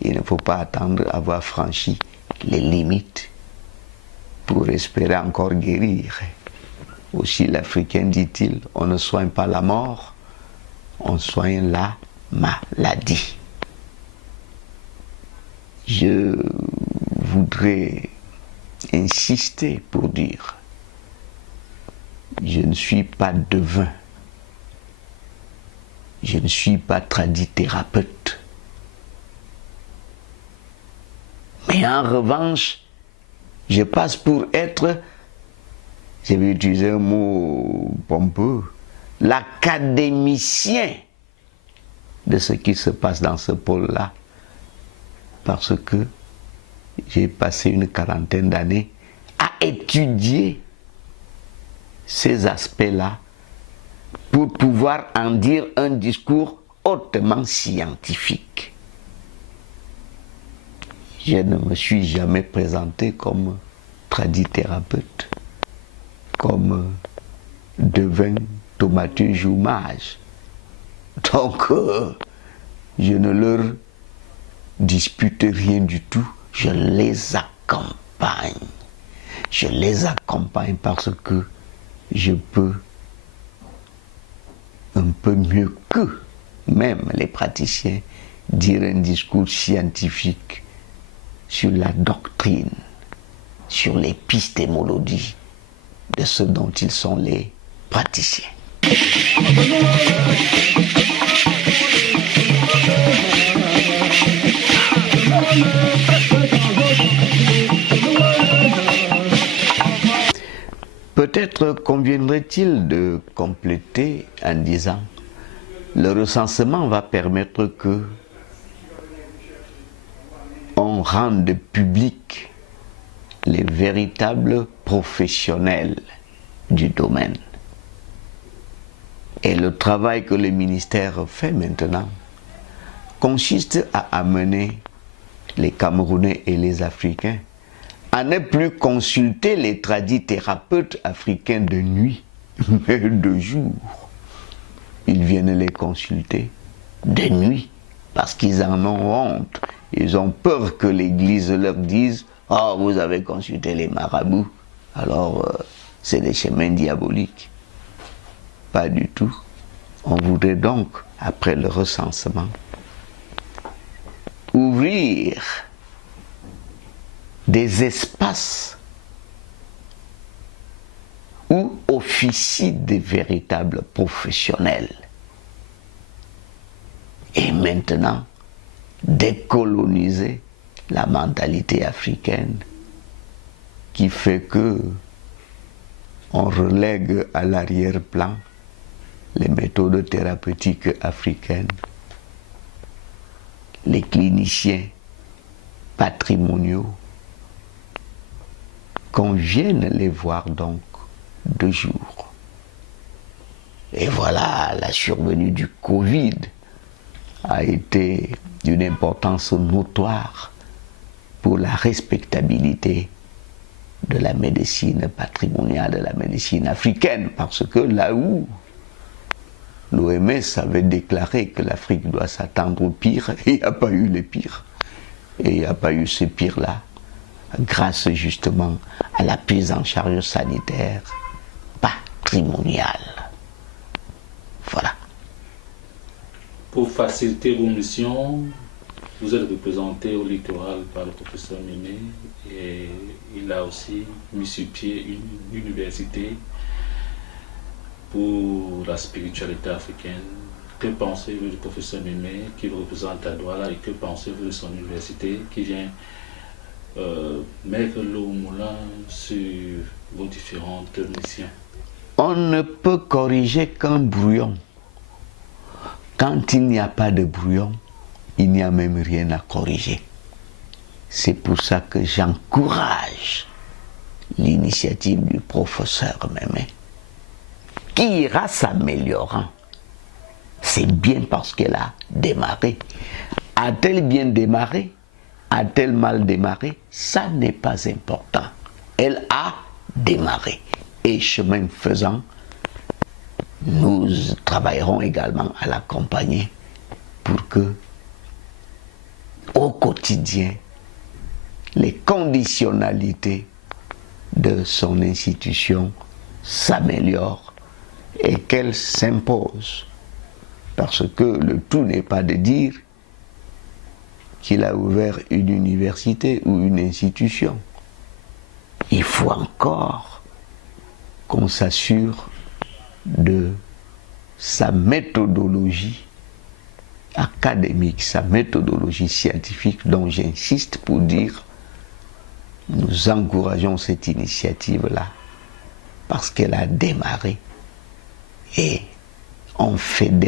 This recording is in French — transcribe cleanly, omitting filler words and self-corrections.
Il ne faut pas attendre avoir franchi les limites pour espérer encore guérir. Aussi l'Africain dit-il, on ne soigne pas la mort, on soigne la maladie. Je voudrais insister pour dire, je ne suis pas devin, je ne suis pas tradithérapeute. Mais en revanche, je passe pour être, je vais utiliser un mot pompeux, l'académicien de ce qui se passe dans ce pôle-là. Parce que j'ai passé une quarantaine d'années à étudier ces aspects-là pour pouvoir en dire un discours hautement scientifique. Je ne me suis jamais présenté comme tradithérapeute, comme devin tomateux joumage. Donc, je ne leur dispute rien du tout, je les accompagne. Je les accompagne parce que je peux un peu mieux que même les praticiens dire un discours scientifique sur la doctrine, sur l'épistémologie de ce dont ils sont les praticiens. Peut-être conviendrait-il de compléter en disant le recensement va permettre que on rende public les véritables professionnels du domaine. Et le travail que le ministère fait maintenant consiste à amener les Camerounais et les Africains à ne plus consulter les tradithérapeutes africains de nuit, mais de jour. Ils viennent les consulter de nuit parce qu'ils en ont honte. Ils ont peur que l'Église leur dise « Oh, vous avez consulté les marabouts, alors c'est des chemins diaboliques. » Pas du tout. On voudrait donc, après le recensement, ouvrir des espaces où officient des véritables professionnels. Et maintenant, décoloniser la mentalité africaine qui fait que on relègue à l'arrière-plan les méthodes thérapeutiques africaines, les cliniciens patrimoniaux, qu'on vienne les voir donc de jour. Et voilà, la survenue du Covid a été d'une importance notoire pour la respectabilité de la médecine patrimoniale, de la médecine africaine, parce que là où l'OMS avait déclaré que l'Afrique doit s'attendre au pire, il n'y a pas eu le pire. Et il n'y a pas eu ce pire-là, grâce justement à la prise en charge sanitaire patrimoniale. Voilà. Pour faciliter vos missions, vous êtes représenté au littoral par le professeur Mémé et il a aussi mis sur pied une université pour la spiritualité africaine. Que pensez-vous du professeur Mémé qui vous représente à Douala et que pensez-vous de son université qui vient mettre l'eau au moulin sur vos différentes missions? On ne peut corriger qu'un brouillon. Quand il n'y a pas de brouillon, il n'y a même rien à corriger. C'est pour ça que j'encourage l'initiative du professeur Mémé, qui ira s'améliorant. C'est bien parce qu'elle a démarré. A-t-elle bien démarré? A-t-elle mal démarré? Ça n'est pas important. Elle a démarré. Et chemin faisant, nous travaillerons également à l'accompagner pour que, au quotidien, les conditionnalités de son institution s'améliorent et qu'elle s'impose. Parce que le tout n'est pas de dire qu'il a ouvert une université ou une institution. Il faut encore qu'on s'assure de sa méthodologie académique, sa méthodologie scientifique, dont j'insiste pour dire nous encourageons cette initiative-là parce qu'elle a démarré et on fédère